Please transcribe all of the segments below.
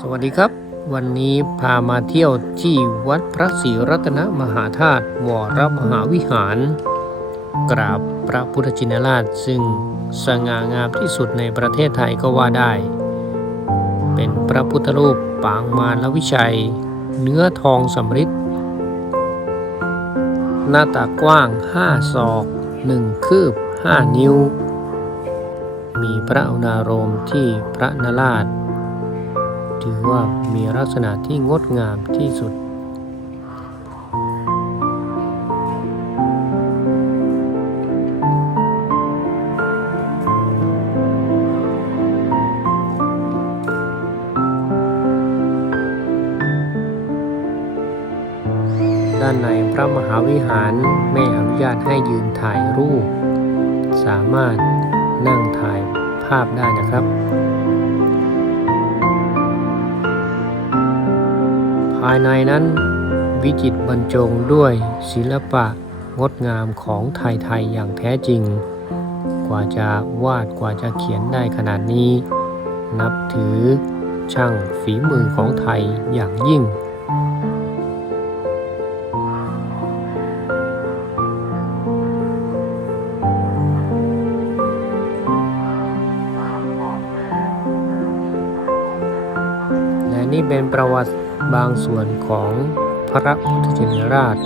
สวัสดีครับ วันนี้พามาเที่ยวที่วัดพระศรีรัตนมหาธาตุวรมหาวิหาร กราบพระพุทธชินราช ซึ่งสง่างามที่สุดในประเทศไทยก็ว่าได้ เป็นพระพุทธรูปปางมารวิชัย เนื้อทองสำริดหน้าตากว้าง 5 ศอก 1 คืบ 5 นิ้ว มีพระอุณาโรมที่พระนราช ถือว่ามีลักษณะที่งดงามที่สุด ด้านในพระมหาวิหารไม่อนุญาตให้ยืนถ่ายรูป สามารถนั่งถ่ายภาพได้นะครับ ภายในนั้นวิจิตบรรจงด้วยศิลปะงดงามของไทยๆอย่างแท้จริง กว่าจะวาดกว่าจะเขียนได้ขนาดนี้ นับถือช่างฝีมือของไทยอย่างยิ่งและนี่เป็นประวัติ บางส่วนของพระพุทธชินราช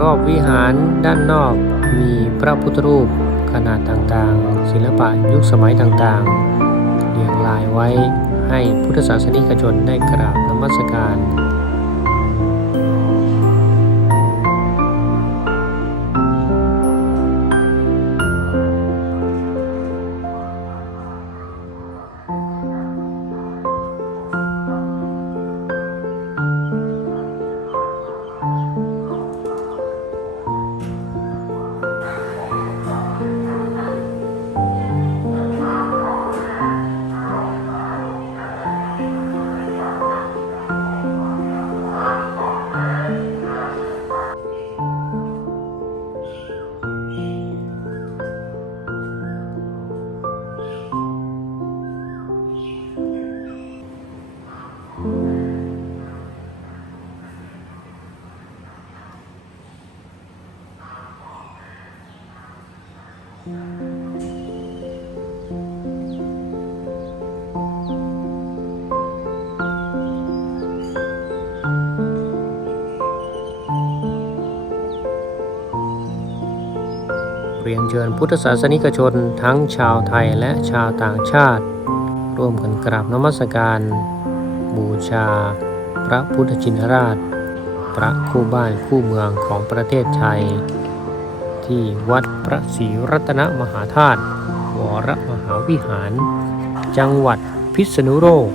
รอบวิหารด้านนอกมีพระพุทธรูปขนาดต่างๆ ศิลปะยุคสมัยต่างๆ ไว้ให้พุทธศาสนิกชนได้กราบนมัสการ รียนเชิญพุทธศาสนิกชนทั้งชาวไทยและชาวต่างชาติ ร่วมกันกราบนมัสการ บูชา พระพุทธชินราช พระคู่บ้านคู่เมืองของประเทศไทย ที่วัดพระศรีรัตนมหาธาตุวรมหาวิหาร จังหวัดพิษณุโลก